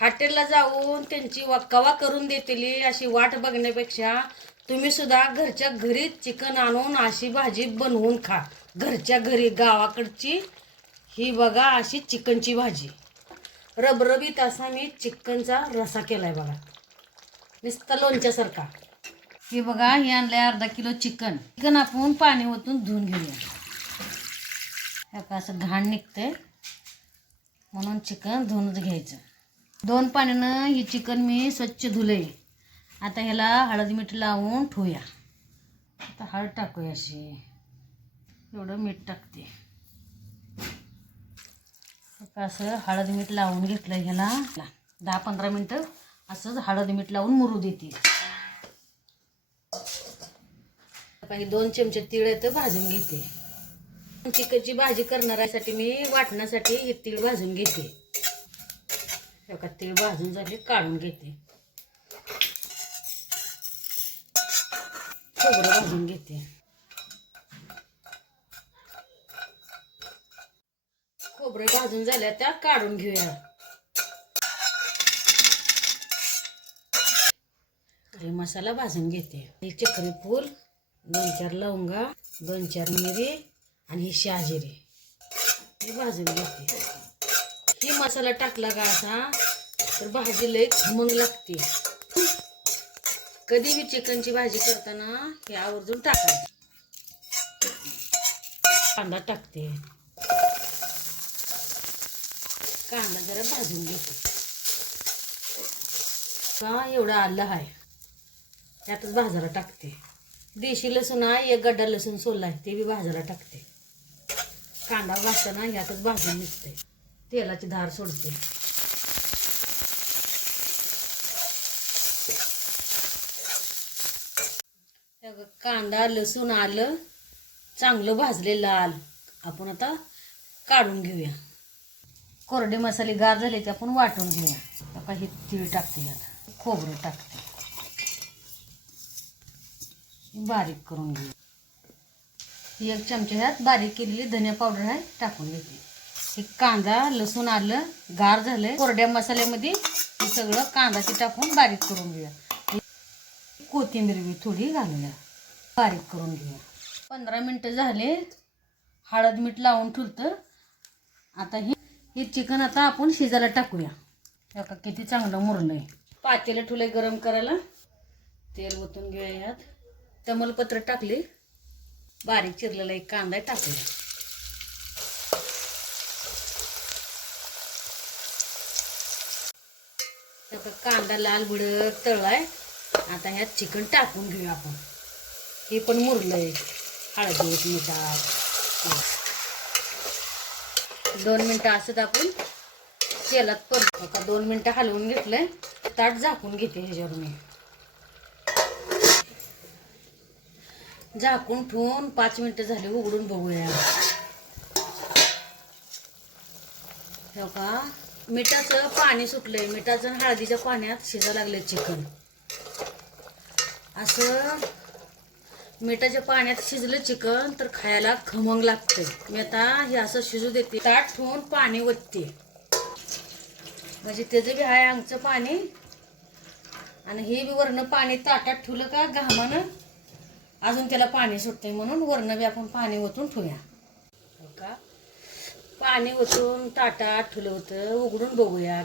हॉटेलला जाऊन त्यांची वक्कावा करून देतील अशी वाट बघण्यापेक्षा तुम्ही सुद्धा घरच्या घरीच चिकन आणून अशी भाजी बनवून खा. घरच्या घरी गावाकडची ही बघा अशी चिकनची भाजी. रबरबीत असा मी चिकनचा रसा केलाय बघा. नुसता लोणच्यासारखा. हे बघा हे आणलंय अर्धा किलो चिकन. चिकन आपण पाणी ओतून धुवून घेऊया. असं घाण निघतंय. म्हणून चिकन धुवूनच घ्यायचं. दोन पाण्यानं ही चिकन मी स्वच्छ धुले आता ह्याला हळद मीठ लावून ठेवूया. आता हळद टाकूया अशी. एवढं मीठ टाकते. असं हळद मीठ लावून घेतलं ह्याला. दहा पंधरा मिनटं असंच हळद मीठ लावून मुरू देते काही दोन चमचे तीळ येतं भाजून घेते. चिकनची भाजी करणाऱ्यासाठी मी वाटण्यासाठी हे तीळ भाजून घेते. एका बघा तीळ भाजून झाले काढून घेते. खोबरं भाजून घेते. खोबरे भाजून झाल्या त्या काढून घेऊया. हे मसाला भाजून घेते. हे चक्री फूल दोन चार लवंगा दोन चार मिरी आणि ही शहाजिरी. हे भाजून घेते. ही मसाला टाकला का असा तर भाजी लई खमंग लागते. कधी मी चिकनची भाजी करताना हे आवर्जून टाकायचं. कांदा टाकते. कांदा जरा भाजून घेते. का एवढं आलं आहे त्यातच भाजायला टाकते. देशी लसूण आहे एक गड्डा लसूण सोलला आहे ते बी भाजायला टाकते. कांदा भाजताना यातच भाजून निघते तेलाची धार सोडते. कांदा लसूण आलं. चांगलं भाजले लाल. आपण आता काढून घेऊया. कोरडे मसाले गार झाले ते आपण वाटून घेऊया. आता हे तीळ टाकते आता. खोबरं टाकते. बारीक करून घेऊ एक चमचा ह्यात बारीक केलेली धनिया पावडर आहे टाकून घेते हे कांदा लसूण आलं गार झालंय. कोरड्या मसाल्यामध्ये हे सगळं कांदा ते टाकून बारीक करून घेऊया. कोथिंबीर बी थोडी घालूया. बारीक करून घेऊया. पंधरा मिनटं झाले. हळद मीठ लावून ठेवतं आता हे हे चिकन आता आपण शिजायला टाकूया. एका बघा किती चांगलं मुरलंय पातेलं ठुले गरम करायला. तेल ओतून घेऊया यात. तमलपत्र टाकले. बारीक चिरलेला एक कांदा टाकूया. कांदा लाल भडक तळलाय आता ह्यात चिकन टाकून घेऊया आपण. हे पण मुरलंय. हळदीत मिठात दोन मिनटं असत आपण तेलात परत आता दोन मिनटं हलवून घेतलंय. ताट झाकून घेते ह्याच्यावर मी. झाकून ठेवून पाच मिनिटं झाले उघडून बघूया. हो का मिठाचं पाणी सुटलंय. मिठाचं आणि हळदीच्या पाण्यात शिजा लागले चिकन. असं मिठाच्या पाण्यात शिजलं चिकन तर खायला खमंग लागते मी आता हे असं शिजू देते. ताट ठेवून पाणी ओतते. म्हणजे त्याचं बी आहे आमचं पाणी आणि हे बी वरणं पाणी ताटात ठेवलं का घामानं अजून त्याला पाणी सुटते म्हणून वरणं बी आपण पाणी ओतून ठेवूया. पाणी ओतून ताटात ठेवलं होतं. उघडून बघूया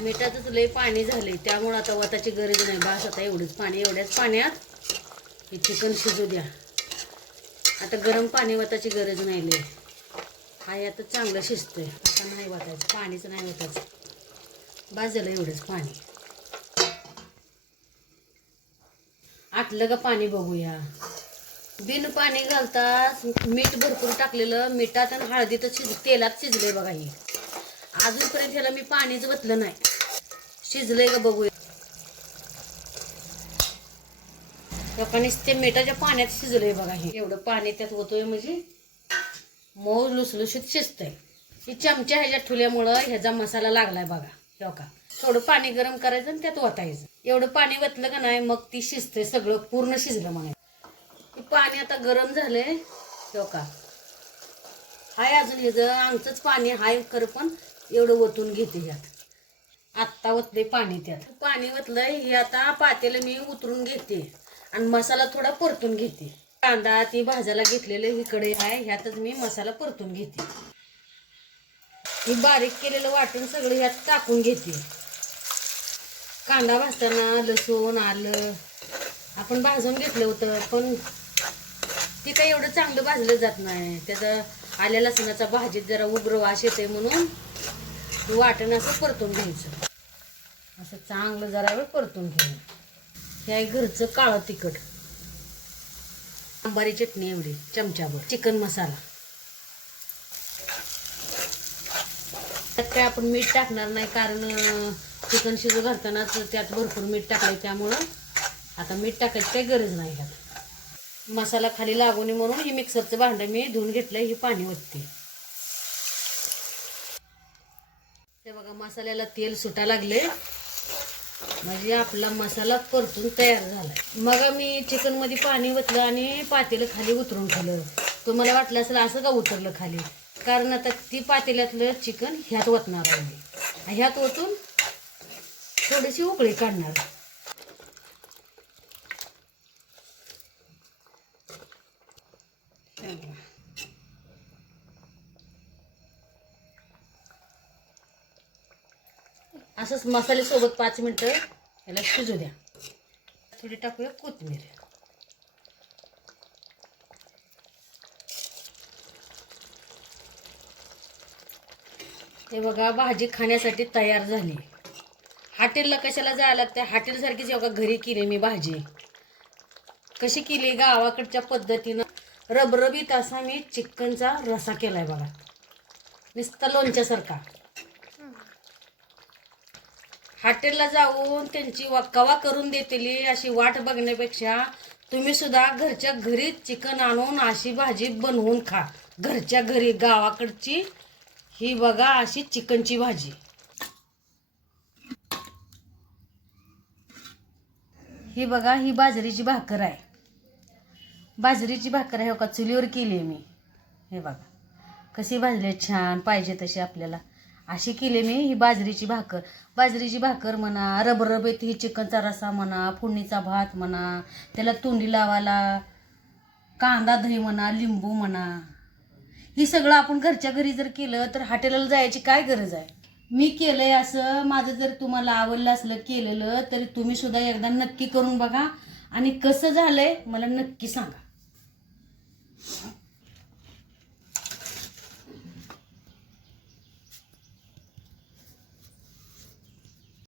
मिठातच लय पाणी झाले त्यामुळं आता वताची गरज नाही. बास आता एवढंच पाणी एवढ्याच पाण्यात हे चिकन शिजू द्या. आता गरम पाणी वताची गरज नाही लय. हाय आता चांगलं शिजतोय. आता नाही वाटायचं पाणीच नाही वाटायचं बास झालं एवढंच पाणी. आटलं का पाणी बघूया. बिन पाणी घालता मीठ भरपूर टाकलेलं मिठात आणि हळदीतच शिज तेलात शिजलंय बघा हे. अजूनपर्यंत ह्याला मी पाणीच बतलं नाही. शिजलंय का बघूया. लोकांनी ते मिठाच्या पाण्यात शिजलंय बघा हे. एवढं पाणी त्यात होतोय म्हणजे मऊ लुसलुशीत शिजतंय. ही चमच्या ह्याच्यात ठुल्यामुळं ह्याचा मसाला लागलाय बघा. हो का थोडं पाणी गरम करायचं आणि त्यात ओतायचं. एवढं पाणी वतलं का नाही मग ती शिजते सगळं पूर्ण शिजलं म्हणायचं. पाणी आता गरम झालंय. हो का? हाय अजून हे जर आमचंच पाणी हाय खरं पण एवढं ओतून घेते ह्यात. आत्ता ओतले पाणी त्यात. पाणी ओतलंय हे आता पातेलं मी उतरून घेते. आणि मसाला थोडा परतून घेते. कांदा ती भाजायला घेतलेलं इकडे आहे ह्यातच मी मसाला परतून घेते. मी बारीक केलेलं वाटून सगळं ह्यात टाकून घेते. कांदा भाजताना लसूण आलं. आपण भाजून घेतलं होतं पण ती काही एवढं चांगलं भाजलं जात नाही. त्याचा आल्या लसणाचा भाजीत जरा उग्र वास येते म्हणून वाटण असं परतून घ्यायचं. असं चांगलं जरा वेळ परतून घ्यायचं. हे आहे घरचं काळं तिखट. आंबारी चटणी एवढी चमच्याभर. चिकन मसाला. त्यात काय आपण मीठ टाकणार नाही कारण चिकन शिजू घालतानाच त्यात भरपूर मीठ टाकलंय त्यामुळं. आता मीठ टाकायची काही गरज नाही ह्यात. मसाला खाली लागू नये म्हणून हे मिक्सरचं भांडं मी धुवून घेतलं हे पाणी ओतते. ते बघा मसाल्याला तेल सुटा लागले म्हणजे आपला मसाला परतून तयार झाला मग मी चिकनमध्ये पाणी ओतलं आणि पातेलं खाली उतरून ठेवलं. तुम्हाला वाटलं असेल असं का उतरलं खाली? कारण आता ती पातेल्यातलं चिकन ह्यात ओतणार आहे ह्यात ओतून थोडीशी उकळी काढणार. असंच मसाल्यासोबत पाच मिनटं याला शिजू द्या. थोडी टाकूया कोथिंबीर. हे बघा भाजी खाण्यासाठी तयार झाली. हॉटेलला कशाला जायला लागते हॉटेलसारखीच बघा घरी केली मी भाजी. कशी केली? गावाकडच्या पद्धतीनं रबरबीत असा मी चिकनचा रसा आहे बघा. नुसता लोणच्यासारखा. हॉटेलला जाऊन त्यांची वक्कावा करून देतील अशी वाट बघण्यापेक्षा तुम्ही सुद्धा घरच्या घरी चिकन आणून अशी भाजी बनवून खा. घरच्या घरी गावाकडची ही बघा अशी चिकनची भाजी. ही बघा ही बाजरीची भाकर आहे. बाजरीची भाकर आहे हो का? चुलीवर केली आहे मी. हे बघा. कशी भाजली छान पाहिजे तशी आपल्याला. अशी केली मी ही बाजरीची भाकर. बाजरीची भाकर म्हणा रबरबेत ही चिकनचा रसा म्हणा फोडणीचा भात म्हणा त्याला तोंडी लावायला कांदा दही म्हणा लिंबू म्हणा. ही सगळं आपण घरच्या घरी जर केलं तर हॉटेलला जायची काय गरज आहे? मी केलंय असं माझं जर तुम्हाला आवडलं असलं केलेलं तरी तुम्ही सुद्धा एकदा नक्की करून बघा. आणि कसं झालंय मला नक्की सांगा.